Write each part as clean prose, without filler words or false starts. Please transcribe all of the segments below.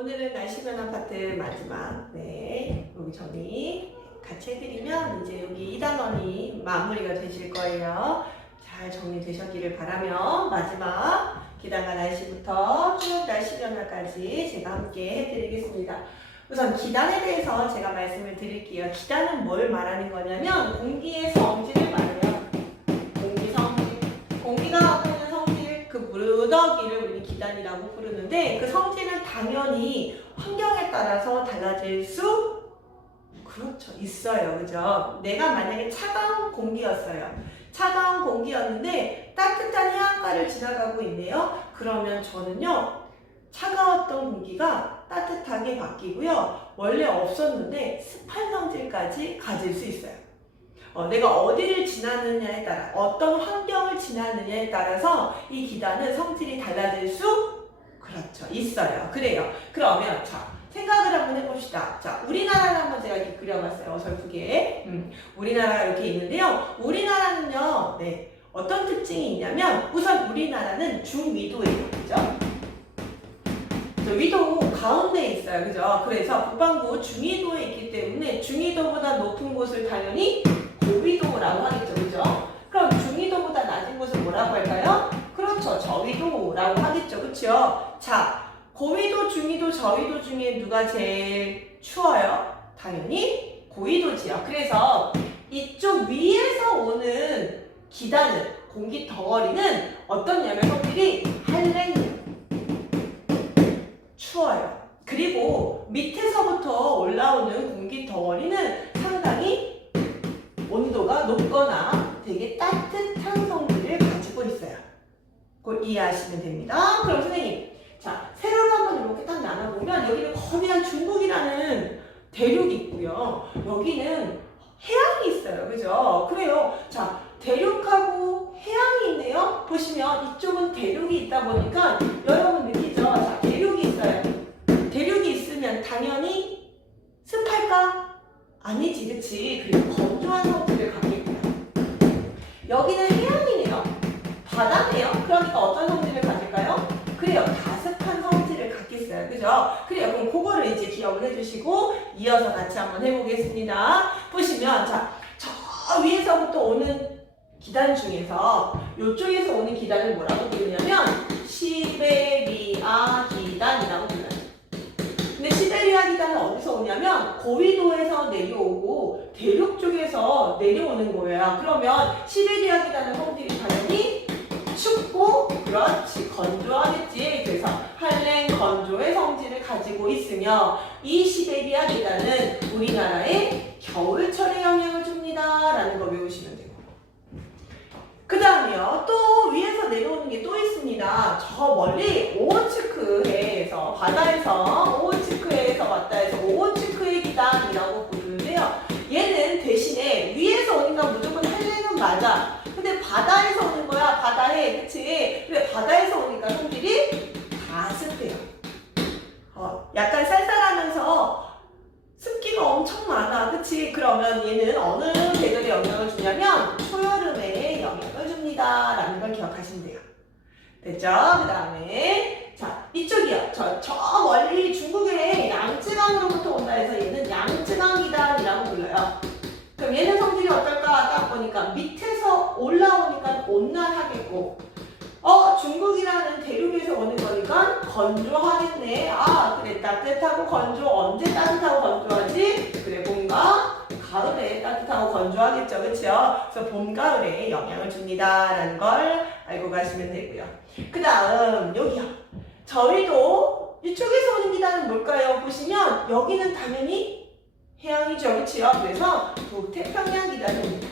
오늘은 날씨 변화 파트 마지막 여기 정리 같이 해드리면 이제 여기 2단원이 마무리가 되실 거예요. 잘 정리되셨기를 바라며 마지막 기단과 날씨부터 쭉 날씨 변화까지 제가 함께 해드리겠습니다. 우선 기단에 대해서 제가 말씀을 드릴게요. 기단은 뭘 말하는 거냐면 공기의 성질을 말해요. 공기 성질. 공기가 갖고 있는 성질, 그 무더기를 우리 기단이라고 부르는데 그 성질은 당연히 환경에 따라서 달라질 수 그렇죠. 있어요. 그죠? 내가 만약에 차가운 공기였어요. 차가운 공기였는데 따뜻한 해안가를 지나가고 있네요. 그러면 저는요. 차가웠던 공기가 따뜻하게 바뀌고요. 원래 없었는데 습한 성질까지 가질 수 있어요. 내가 어디를 지나느냐에 따라 어떤 환경을 지나느냐에 따라서 이 기단은 성질이 달라질 수 그렇죠. 있어요. 그래요. 그러면 자 생각을 한번 해봅시다. 자, 우리나라를 한번 제가 이렇게 그려봤어요. 어설프게. 우리나라가 이렇게 있는데요. 우리나라는요, 어떤 특징이 있냐면, 우선 우리나라는 중위도예요. 그죠? 저 위도 가운데에 있어요. 그죠? 그래서 북반구 중위도에 있기 때문에 중위도보다 높은 곳을 당연히 고위도라고 하겠죠. 그죠? 그럼 중위도보다 낮은 곳을 뭐라고 할까요? 그렇죠. 저위도라고 하겠죠. 그쵸? 자. 고위도, 중위도, 저위도 중에 누가 제일 추워요? 당연히 고위도지요. 그래서 이쪽 위에서 오는 기단은, 공기 덩어리는 어떻냐면 성질이 한랭이에요. 추워요. 그리고 밑에서부터 올라오는 공기 덩어리는 상당히 온도가 높거나 되게 따뜻한 성질을 가지고 있어요. 그걸 이해하시면 됩니다. 그럼 선생님, 자, 세로로 한번 이렇게 딱 나눠보면 여기는 거대한 중국이라는 대륙이 있고요. 여기는 해양이 있어요. 그죠? 그래요. 자, 대륙하고 해양이 있네요. 보시면 이쪽은 대륙이 있다 보니까 여러분 느끼죠? 자, 대륙이 있어요. 대륙이 있으면 당연히 습할까? 아니지, 그치? 그리고 건조한 성질을 갖게 돼요. 여기는 해양이네요. 바다네요. 그러니까 어떤 성질을 가질까요? 그래요. 다습한 성질을 갖겠어요. 그죠? 그래요. 그럼 그거를 이제 기억을 해주시고 이어서 같이 한번 해보겠습니다. 보시면 자, 저 위에서부터 오는 기단 중에서 이쪽에서 오는 기단을 뭐라고 부르냐면 시베리아 기단이라고 불러요. 근데 시베리아 기단은 어디서 오냐면 고위도에서 내려오고 대륙 쪽에서 내려오는 거예요. 그러면 시베리아 기단의 성질이 당연히 춥고 그렇지 건조하겠지. 그래서 한랭 건조의 성질을 가지고 있으며 이 시베리아 기단은 우리나라의 겨울철에 영향을 줍니다 라는 거 외우시면 되고, 그 다음에요 또 위에서 내려오는 게 또 있습니다. 저 멀리 오호츠크해에서 바다에서 오호츠크해에서 왔다 해서 오호츠크해 기단이라고 부르는데요. 얘는 대신에 위에서 오니까 무조건 한랭은 맞아. 근데 바다에서 오는 거야. 바다에. 그치? 근데 바다에서 오니까 성질이 다 습해요. 약간 쌀쌀하면서 습기가 엄청 많아. 그치? 그러면 얘는 어느 계절에 영향을 주냐면 초여름에 영향을 줍니다 라는 걸 기억하시면 돼요. 됐죠? 그 다음에 자 이쪽이요. 저 멀리 중국의 양쯔강으로부터 온다 해서 얘는 양쯔강이단이라고 불러요. 그럼 얘는 성질이 어떨까? 딱 보니까 밑에서 올라오니까 온난하겠고 중국이라는 대륙에서 오는 거니까 건조하겠네. 아 그래 따뜻하고 건조. 언제 따뜻하고 건조하지? 그래 봄과 가을에 따뜻하고 건조하겠죠. 그쵸? 그래서 봄, 가을에 영향을 줍니다 라는 걸 알고 가시면 되고요. 그 다음 여기요. 저희도 이쪽에서 오는 기단은 뭘까요? 보시면 여기는 당연히 해양이죠. 그치요? 그래서 북태평양 기단입니다.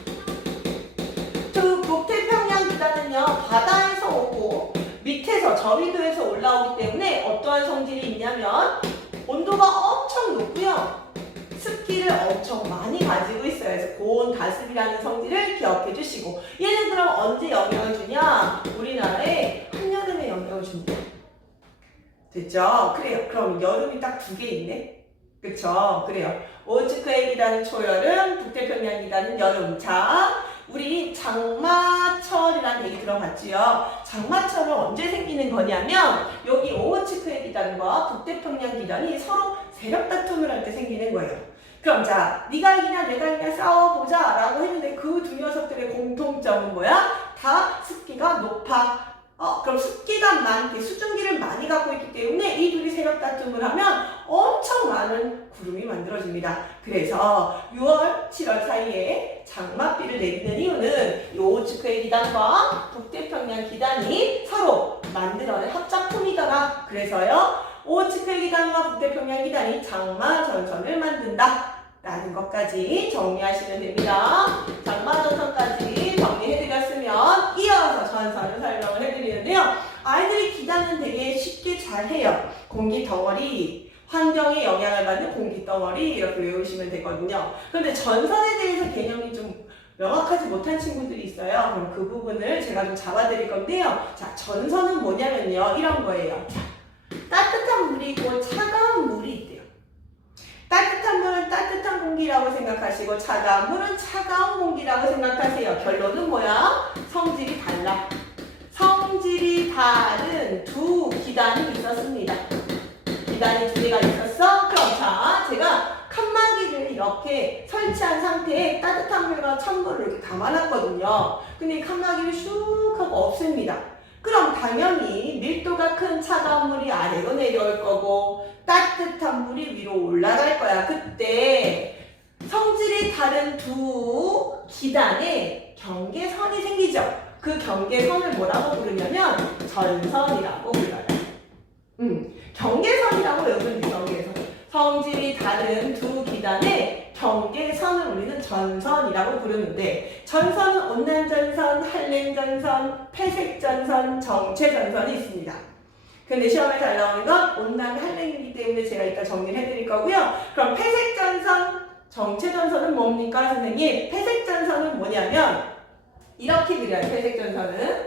저 북태평양 기단은요, 바다에서 오고 밑에서 저위도에서 올라오기 때문에 어떠한 성질이 있냐면 온도가 엄청 높고요. 습기를 엄청 많이 가지고 있어요. 그래서 고온 다습이라는 성질을 기억해 주시고, 얘는 그럼 언제 영향을 주냐? 우리나라에 한여름에 영향을 줍니다. 됐죠? 그래요. 그럼 여름이 딱 두 개 있네. 그쵸? 그래요. 오호츠크해 기단은 초여름, 북태평양 기단은 여름. 자, 우리 장마철이라는 얘기 들어봤지요. 장마철은 언제 생기는 거냐면 여기 오호츠크의 기단과 북태평양 기단이 서로 세력 다툼을 할 때 생기는 거예요. 그럼 자, 네가 이기냐 내가 이기냐 싸워보자 라고 했는데 그 두 녀석들의 공통점은 뭐야? 다 습기가 높아. 그럼 습기가 많게 수증기를 많이 갖고 있기 때문에 이 둘이 세력 다툼을 하면 엄청 많은 구름이 만들어집니다. 그래서 6월, 7월 사이에 장맛비를 내리는 이유는 이 오호츠크의 기단과 북태평양 기단이 서로 만들어낸 합작품이더라. 그래서요, 오호츠크의 기단과 북태평양 기단이 장마전선을 만든다 라는 것까지 정리하시면 됩니다. 장마전선까지 정리해드렸으면 이어서 전선을 설명을 해드리는데요. 아이들이 기단은 되게 쉽게 잘 해요. 공기 덩어리, 환경에 영향을 받는 공기 덩어리 이렇게 외우시면 되거든요. 그런데 전선에 대해서 개념이 좀 명확하지 못한 친구들이 있어요. 그럼 그 부분을 제가 좀 잡아드릴 건데요. 자, 전선은 뭐냐면요. 이런 거예요. 자, 따뜻한 물이 있고 차가운 물이 있대요. 따뜻한 물은 따뜻한 공기라고 생각하시고 차가운 물은 차가운 공기라고 생각하세요. 결론은 뭐야? 성질이 달라. 성질이 다른 두 기단이 있었습니다. 기단이 두 개가 있었어? 그럼 자, 제가 칸막이를 이렇게 설치한 상태에 따뜻한 물과 찬물을 이렇게 감아놨거든요. 근데 이 칸막이를 슉 하고 없앱니다. 그럼 당연히 밀도가 큰 차가운 물이 아래로 내려올 거고 따뜻한 물이 위로 올라갈 거야. 그때 성질이 다른 두 기단에 경계선이 생기죠. 그 경계선을 뭐라고 부르냐면 전선이라고 불러요. 경계선이라고 외우면 돼요. 경계선. 성질이 다른 두 기단의 경계선을 우리는 전선이라고 부르는데 전선은 온난전선, 한랭전선, 폐색전선, 정체전선이 있습니다. 근데 시험에 잘 나오는 건 온난 한랭이기 때문에 제가 이따 정리를 해드릴 거고요. 그럼 폐색전선, 정체전선은 뭡니까 선생님? 폐색전선은 뭐냐면 이렇게 그려요. 폐색전선은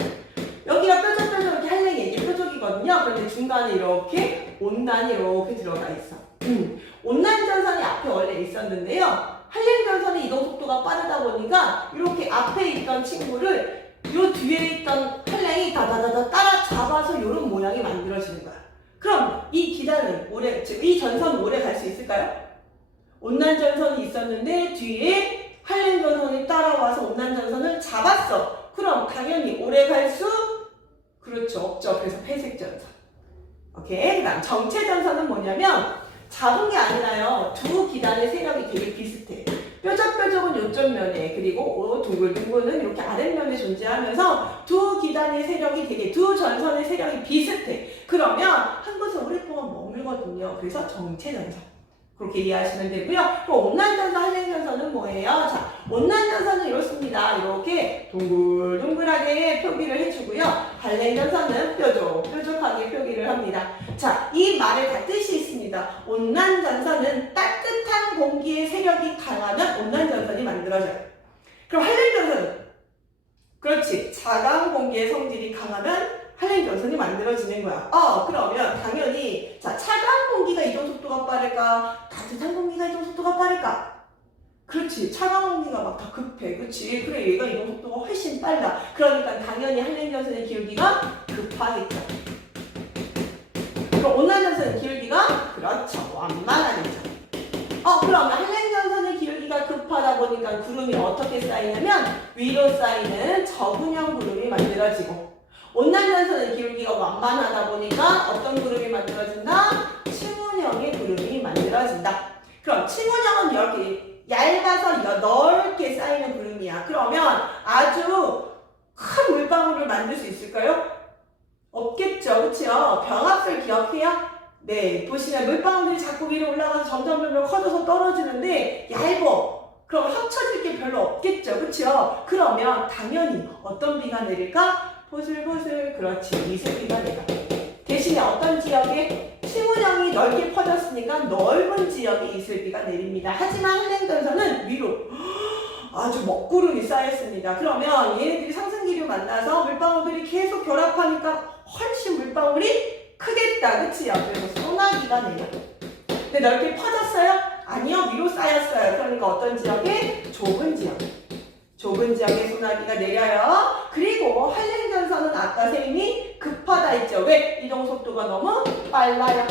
여기가 뾰족뾰족 이렇게 한랭이 이게 뾰족이거든요. 그런데 중간에 이렇게 온난이 이렇게 들어가 있어. 온난전선이 앞에 원래 있었는데요. 한랭전선의 이동 속도가 빠르다 보니까 이렇게 앞에 있던 친구를 요 뒤에 있던 한랭이 다다다다 따라잡아서 이런 모양이 만들어지는 거야. 그럼 이 기단은 이 전선은 오래 갈 수 있을까요? 온난전선이 있었는데 뒤에 한랭전선이 따라와서 온난전선을 잡았어. 그럼 당연히 오래 갈 수? 그렇죠. 없죠. 그래서 폐색전선. 오케이. 그 다음 정체전선은 뭐냐면 잡은 게 아니라요. 두 기단의 세력이 되게 비슷해. 뾰족뾰족은 요쪽 면에 그리고 둥글둥글은 이렇게 아랫면에 존재하면서 두 기단의 세력이 되게 두 전선의 세력이 비슷해. 그러면 한 곳에 오랫동안 머물거든요. 그래서 정체전선. 그렇게 이해하시면 되고요. 그럼 온난전선, 한랭전선은 뭐예요? 자, 온난전선은 이렇습니다. 이렇게 동글동글하게 표기를 해주고요. 한랭전선은 뾰족하게 표기를 합니다. 자, 이 말에 다 뜻이 있습니다. 온난전선은 따뜻한 공기의 세력이 강하면 온난전선이 만들어져요. 그럼 한랭전선은? 그렇지. 차가운 공기의 성질이 강하면 한랭전선이 만들어지는 거야. 그러면 당연히 자, 차가운 공기가 이동 속도가 빠를까? 따뜻한 공기가 이동 속도가 빠를까? 그렇지. 차가운 공기가 막 더 급해. 그렇지. 그래 얘가 이동 속도가 훨씬 빨라. 그러니까 당연히 한랭전선의 기울기가 급하겠죠. 그럼 온난전선의 기울기가 그렇죠. 완만하겠죠. 그러면 한랭전선의 기울기가 급하다 보니까 구름이 어떻게 쌓이냐면 위로 쌓이는 저분형 구름이 만들어지고 온난전선의 기울기가 완만하다 보니까 어떤 구름이 만들어진다? 층운형의 구름이 만들어진다. 그럼 층운형은 이렇게 얇아서 넓게 쌓이는 구름이야. 그러면 아주 큰 물방울을 만들 수 있을까요? 없겠죠. 그렇죠? 병합설 기억해요? 네. 보시면 물방울들이 자꾸 위로 올라가서 점점 커져서 떨어지는데 얇어. 그럼 합쳐질 게 별로 없겠죠. 그렇죠? 그러면 당연히 어떤 비가 내릴까? 보슬보슬. 그렇지. 이슬비가 내려. 대신에 어떤 지역에 층운형이 넓게 퍼졌으니까 넓은 지역에 이슬비가 내립니다. 하지만 한랭전선은 위로 아주 먹구름이 쌓였습니다. 그러면 얘네들이 상승기류 만나서 물방울들이 계속 결합하니까 훨씬 물방울이 크겠다. 그치요? 그래서 소나기가 내려. 근데 넓게 퍼졌어요? 아니요. 위로 쌓였어요. 그러니까 어떤 지역에? 좁은 지역. 좁은 지역에 소나기가 내려요. 그리고 한랭전선은 아까 선생님이 급하다 했죠. 왜? 이동 속도가 너무 빨라요.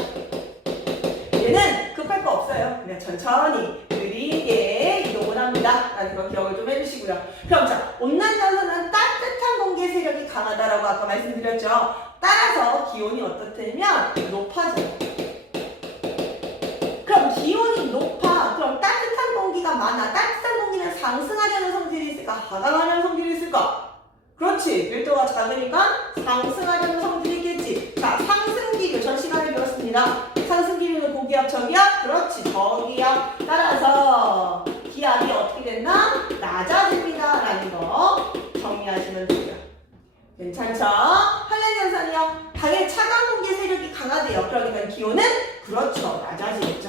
얘는 급할 거 없어요. 그냥 천천히 느리게 이동을 합니다. 라는 거 기억을 좀 해주시고요. 그럼 자, 온난전선은 따뜻한 공기의 세력이 강하다라고 아까 말씀드렸죠. 따라서 기온이 어떻다면 높아져요. 그럼 기온이 높아. 그럼 따뜻한 공기가 많아. 따뜻한 공기는 상승하려는 성질이 있을까? 하강하려는 성질이 있을까? 그렇지. 밀도가 작으니까 상승하려는 성질이 있겠지. 자, 상승기류 전 시간에 배웠습니다. 상승기류는 고기압, 저기압? 그렇지. 저기압. 따라서 기압이 어떻게 됐나? 낮아집니다. 라는 거 정리하시면 돼요. 괜찮죠? 한랭전선이요. 당연히 차가운 공기의 세력이 강하대요. 그러니까 기온은 그렇죠. 낮아지겠죠.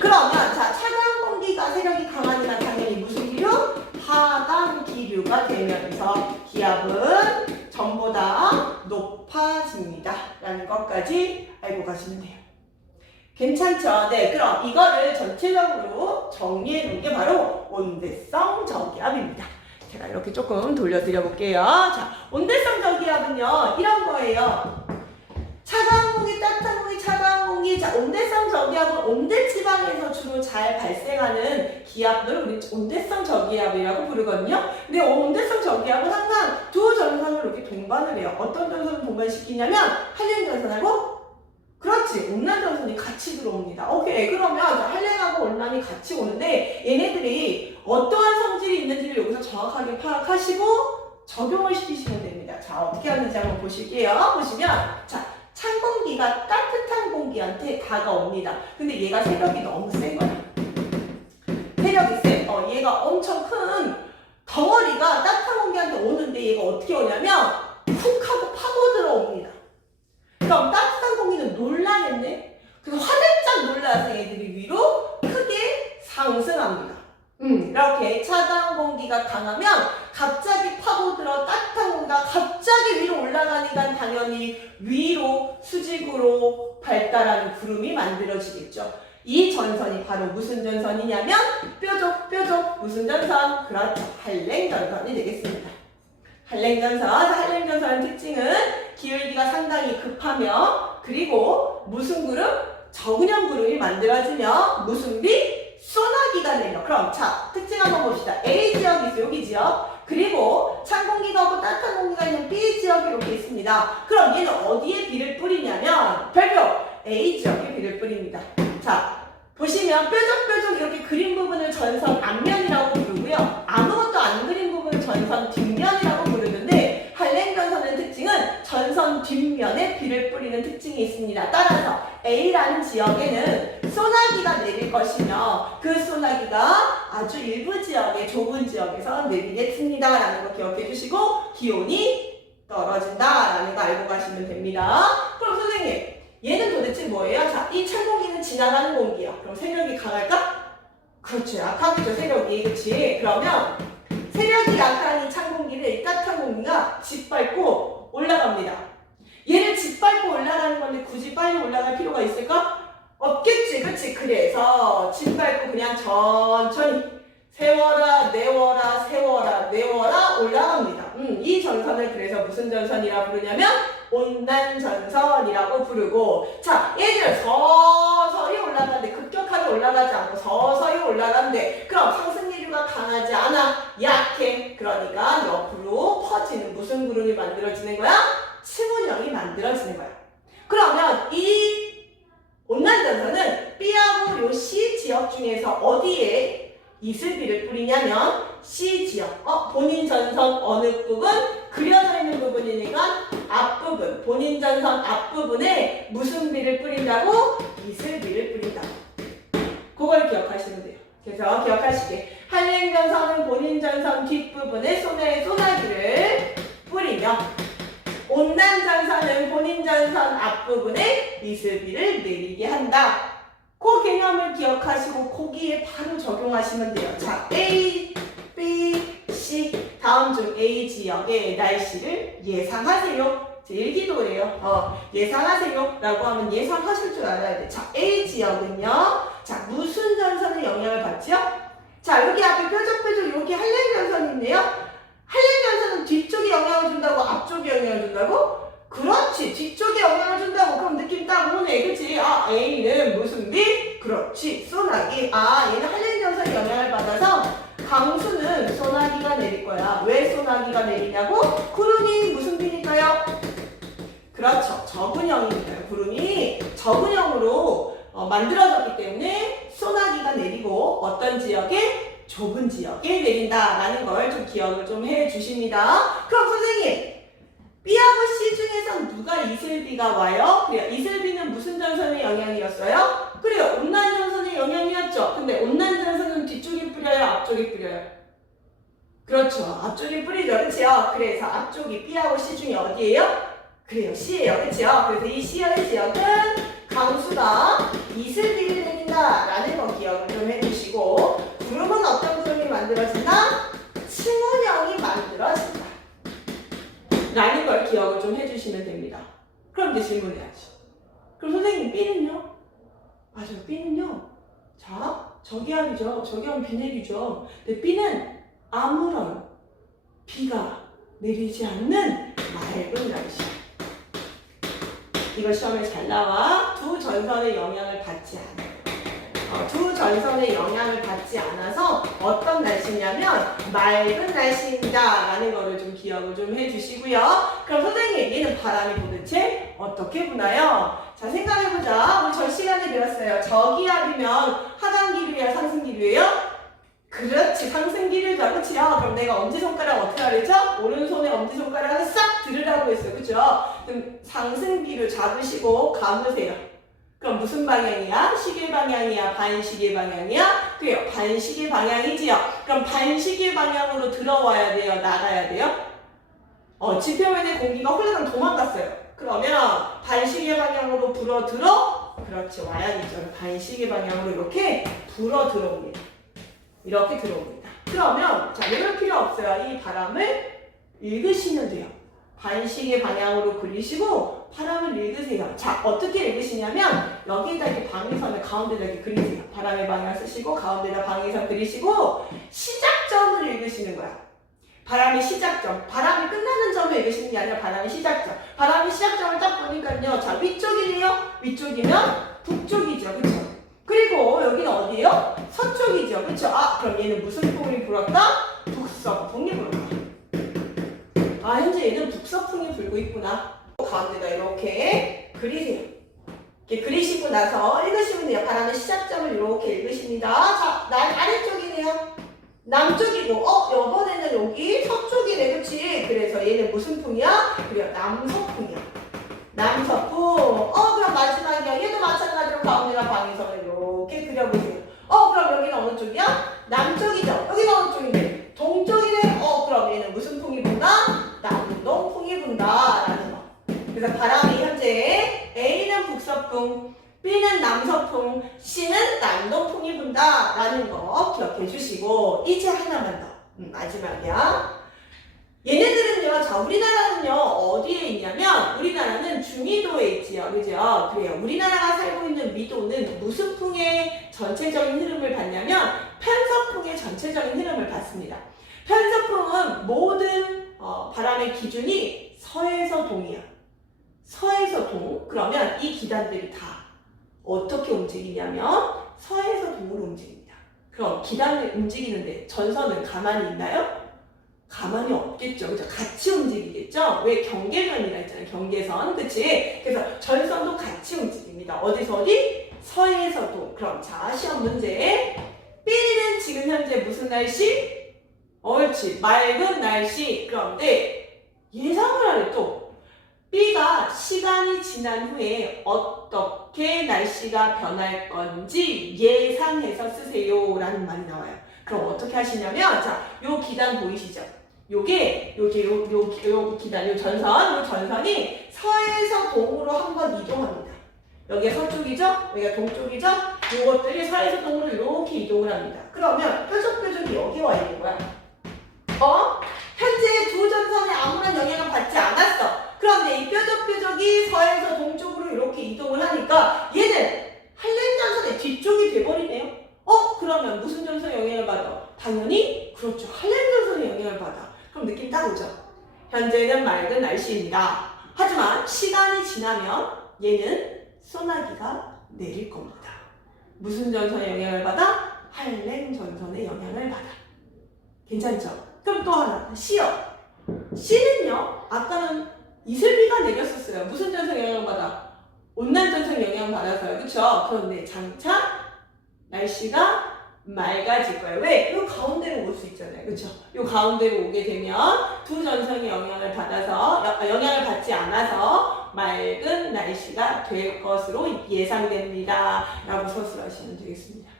그러면 자, 차가운 공기가 세력이 강하니까 당연히 무슨 기류? 하강 기류가 되면서 기압은 전보다 높아집니다. 라는 것까지 알고 가시면 돼요. 괜찮죠? 네, 그럼 이거를 전체적으로 정리해 놓은 게 바로 온대성 저기압입니다. 제가 이렇게 조금 돌려드려 볼게요. 자, 온대성 저기압은요, 이런 거예요. 차가운 공기, 따뜻한 공기, 차가운 공기. 자, 온대성 저기압은 온대지방에서 주로 잘 발생하는 기압을 우리 온대성 저기압이라고 부르거든요. 근데 온대성 저기압은 항상 두 전선을 이렇게 동반을 해요. 어떤 전선을 동반시키냐면 한랭전선하고 그렇지, 온난전선이 같이 들어옵니다. 오케이, 그러면 한랭하고 온난이 같이 오는데 얘네들이 어떠한 성질이 있는지를 여기서 정확하게 파악하시고 적용을 시키시면 됩니다. 자, 어떻게 하는지 한번 보실게요. 보시면 자, 찬 공기가 따뜻한 공기한테 다가옵니다. 근데 얘가 세력이 너무 센 거야. 세력이 세. 얘가 엄청 큰 덩어리가 따뜻한 공기한테 오는데 얘가 어떻게 오냐면 훅 하고 파고 들어옵니다. 그럼 따뜻한 공기는 놀라겠네? 그래서 화들짝 놀라서 얘들이 위로 크게 상승합니다. 이렇게 차가운 공기가 강하면 갑자기 파고들어 따뜻한 공기가 갑자기 위로 올라가니까 당연히 위로 수직으로 발달하는 구름이 만들어지겠죠. 이 전선이 바로 무슨 전선이냐면 뾰족 무슨 전선? 그렇죠. 한랭전선이 되겠습니다. 한랭전선의 특징은 기울기가 상당히 급하며 그리고 무슨 구름? 저근형 구름이 만들어지며 무슨 비? 소나기가 내려. 그럼 자, 특징 한번 봅시다. A 지역이 있어요. 여기 지역. 그리고 찬 공기가 없고 따뜻한 공기가 있는 B 지역이 이렇게 있습니다. 그럼 얘는 어디에 비를 뿌리냐면 별표 A 지역에 비를 뿌립니다. 자, 보시면 뾰족 이렇게 그린 부분을 전선 앞면이라고 부르고요. 아무것도 안 그린 부분을 전선 뒷면이라고 부르는데 한랭전선의 특징은 전선 뒷면에 비를 뿌리는 특징이 있습니다. 따라서 A라는 지역에는 소나기가 내릴 것이며 그 소나기가 아주 일부 지역에 좁은 지역에서 내리겠습니다. 라는 거 기억해 주시고 기온이 떨어진다 라는 거 알고 가시면 됩니다. 그럼 선생님 얘는 도대체 뭐예요? 자, 이 찬 공기는 지나가는 공기예요. 그럼 세력이 강할까? 그렇죠. 약하겠죠. 세력이. 그렇지. 그러면 세력이 약한 이 찬 공기를 이 따뜻한 공기가 짓밟고 올라갑니다. 얘를 짓밟고 올라가는 건데 굳이 빨리 올라갈 필요가 있을까? 없겠지. 그치? 그래서 짓밟고 그냥 천천히 세워라 내워라 세워라 내워라 올라갑니다. 이 전선을 그래서 무슨 전선이라 부르냐면 온난전선이라고 부르고 자, 얘들 서서히 올라가는데 급격하게 올라가지 않고 서서히 올라가는데 그럼 상승기류가 강하지 않아 약해. 그러니까 옆으로 퍼지는 무슨 구름이 만들어지는 거야? 층운형이 만들어지는 거야. 그러면 이 온난전선은 B하고 요 C 지역 중에서 어디에 이슬비를 뿌리냐면 C 지역. 본인 전선 어느 부분? 그려져 있는 부분이니까 앞부분. 본인 전선 앞부분에 무슨 비를 뿌린다고? 이슬비를 뿌린다. 그걸 기억하시면 돼요. 그래서 기억하시게 한랭전선은 본인 전선 뒷부분에 소나기를 뿌리며 온난전선은 본인 전선 앞부분에 이슬비를 내리게 한다. 그 개념을 기억하시고 거기에 바로 적용하시면 돼요. 자, A, B, C 다음 중 A 지역의 날씨를 예상하세요. 제 일기도예요. 예상하세요 라고 하면 예상하실 줄 알아야 돼. 자, A 지역은요. 자, 무슨 전선의 영향을 받죠? 자, 여기 앞에 뾰족 이렇게 한랭전선이 있네요. 한랭전선은 뒤쪽에 영향을 준다고, 앞쪽에 영향을 준다고? 그렇지. 뒤쪽에 영향을 준다고. 그럼 느낌 딱 오네. 그치? 아, A는 무슨 비? 그렇지. 소나기. 아, 얘는 한랭전선이 영향을 받아서 강수는 소나기가 내릴 거야. 왜 소나기가 내리냐고? 구름이 무슨 비니까요? 그렇죠. 적은형이니까요. 구름이 적은형으로 만들어졌기 때문에 소나기가 내리고 어떤 지역에? 좁은 지역에 내린다라는 걸 좀 기억을 좀 해주십니다. 그럼 선생님, B하고 C 중에서 누가 이슬비가 와요? 그래요. 이슬비는 무슨 전선의 영향이었어요? 그래요. 온난전선의 영향이었죠. 근데 온난전선은 뒤쪽에 뿌려요? 앞쪽에 뿌려요? 그렇죠. 앞쪽에 뿌리죠. 그렇죠? 그래서 앞쪽이 B하고 C 중에 어디예요? 그래요. C예요. 그렇죠? 그래서 이 C의 지역은 강수가 이슬비를 내린다라는 거 기억을 좀 해주시고, 구름은 어떤 구름이 만들어진다? 층운형이 만들어진다 라는 걸 기억을 좀 해주시면 됩니다. 그럼 이제 질문해야지. 그럼 선생님 B는요? 맞아요. B는요. 자, 저기압이죠. 저기압은 비 내리죠. 근데 B는 아무런 비가 내리지 않는 맑은 날씨. 이거 시험에 잘 나와. 두 전선의 영향을 받지 않아요. 두 전선의 영향을 받지 않아서 어떤 날씨냐면 맑은 날씨입니다 라는 거를 좀 기억을 좀 해주시고요. 그럼 선생님, 얘는 바람이 도대체 어떻게 부나요? 자, 생각해보자. 우리 저 시간에 배웠어요. 저기압이면 하강기류야, 상승기류예요? 그렇지, 상승기류죠. 그치요? 그럼 내가 엄지손가락 어떻게 하랬죠? 오른손에 엄지손가락을 싹 들으라고 했어요. 그쵸? 그럼 상승기류 잡으시고 감으세요. 그럼 무슨 방향이야? 시계 방향이야? 반시계 방향이야? 그래요. 반시계 방향이지요. 그럼 반시계 방향으로 들어와야 돼요? 나가야 돼요? 지표면에 공기가 홀라당 도망갔어요. 그러면 반시계 방향으로 불어들어? 그렇지, 와야겠죠. 반시계 방향으로 이렇게 불어 들어옵니다. 이렇게 들어옵니다. 그러면 자, 이럴 필요 없어요. 이 바람을 읽으시면 돼요. 반시계 방향으로 그리시고 바람을 읽으세요. 자, 어떻게 읽으시냐면 여기에다 이렇게 방위선을 가운데다 이렇게 그리세요. 바람의 방향 쓰시고 가운데다 방위선 그리시고 시작점을 읽으시는 거야. 바람의 시작점. 바람이 끝나는 점을 읽으시는 게 아니라 바람의 시작점. 바람의 시작점을 딱 보니까요. 자, 위쪽이네요. 위쪽이면 북쪽이죠. 그쵸? 그리고 여기는 어디예요? 서쪽이죠. 그쵸? 아, 그럼 얘는 무슨 풍이 불었다? 북서풍이 불었다. 아, 현재 얘는 북서풍이 불고 있구나. 가운데다 이렇게 그리세요. 이렇게 그리시고 나서 읽으시면 돼요. 바람의 시작점을 이렇게 읽으십니다. 자, 아래쪽이네요. 남쪽이고, 이번에는 여기 서쪽이네. 그치? 그래서 얘는 무슨 풍이야? 그래요. 남서풍이야. 남서풍. 그럼 마지막이야. 얘도 마찬가지로 가운데다 방위선을 이렇게 그려보세요. 그럼 여기는 어느 쪽이야? 남쪽이죠. 여기는 어느 쪽인데? 동쪽이네. 그럼 얘는 무슨 풍이 분다? 남동풍이 분다라는 거. 그래서 바람이 현재 A는 북서풍, B는 남서풍, C는 남동풍이 분다라는 거 기억해 주시고, 이제 하나만 더. 마지막이야. 얘네들은요, 자, 우리나라는요, 어디에 있냐면, 우리나라는 중위도에 있지요. 그죠? 그래요. 우리나라가 살고 있는 위도는 무슨 풍의 전체적인 흐름을 받냐면, 편서풍의 전체적인 흐름을 받습니다. 편서풍은 모든 바람의 기준이 서에서 동이야. 서에서 동. 그러면 이 기단들이 다 어떻게 움직이냐면, 서에서 동으로 움직입니다. 그럼 기단을 움직이는데 전선은 가만히 있나요? 가만히 없겠죠. 그죠? 같이 움직이겠죠? 왜 경계선이라 했잖아요. 경계선. 그치? 그래서 전선도 같이 움직입니다. 어디서 어디? 서에서 동. 그럼 자, 시험 문제. B는 지금 현재 무슨 날씨? 옳지. 맑은 날씨. 그런데 예상을 하래 또. B가 시간이 지난 후에 어떻게 날씨가 변할 건지 예상해서 쓰세요 라는 말이 나와요. 그럼 어떻게 하시냐면, 자, 요 기단 보이시죠? 요 기단, 요 전선이 서에서 동으로 한번 이동합니다. 여기가 서쪽이죠? 여기가 동쪽이죠? 요것들이 서에서 동으로 이렇게 이동을 합니다. 그러면 뾰족뾰족이 여기 와 있는 거야. 현재 두 전선에 아무런 영향을 받지 않았어. 그런데 이 뾰족뾰족이 서에서 동쪽으로 이렇게 이동을 하니까 얘는 한랭전선의 뒤쪽이 돼버리네요. 그럼 그러면 무슨 전선이 영향을 받아? 당연히 그렇죠. 한랭 전선이 영향을 받아. 그럼 느낌 딱 오죠? 현재는 맑은 날씨입니다. 하지만 시간이 지나면 얘는 소나기가 내릴 겁니다. 무슨 전선의 영향을 받아? 한랭 전선의 영향을 받아. 괜찮죠? 그럼 또 하나, C요. C는요, 아까는 이슬비가 내렸었어요. 무슨 전선의 영향을 받아? 온난 전선의 영향을 받아서요. 그쵸? 그런데 장차 날씨가 맑아질 거예요. 왜? 이 가운데로 올 수 있잖아요. 그쵸? 이 가운데로 오게 되면 두 전선이 영향을 받지 않아서 맑은 날씨가 될 것으로 예상됩니다. 라고 서술하시면 되겠습니다.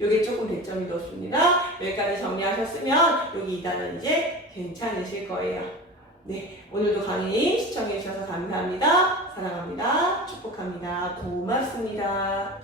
이게 조금 배점이 높습니다. 여기까지 정리하셨으면 여기 2단은 이제 괜찮으실 거예요. 네, 오늘도 강의 시청해주셔서 감사합니다. 사랑합니다. 축복합니다. 고맙습니다.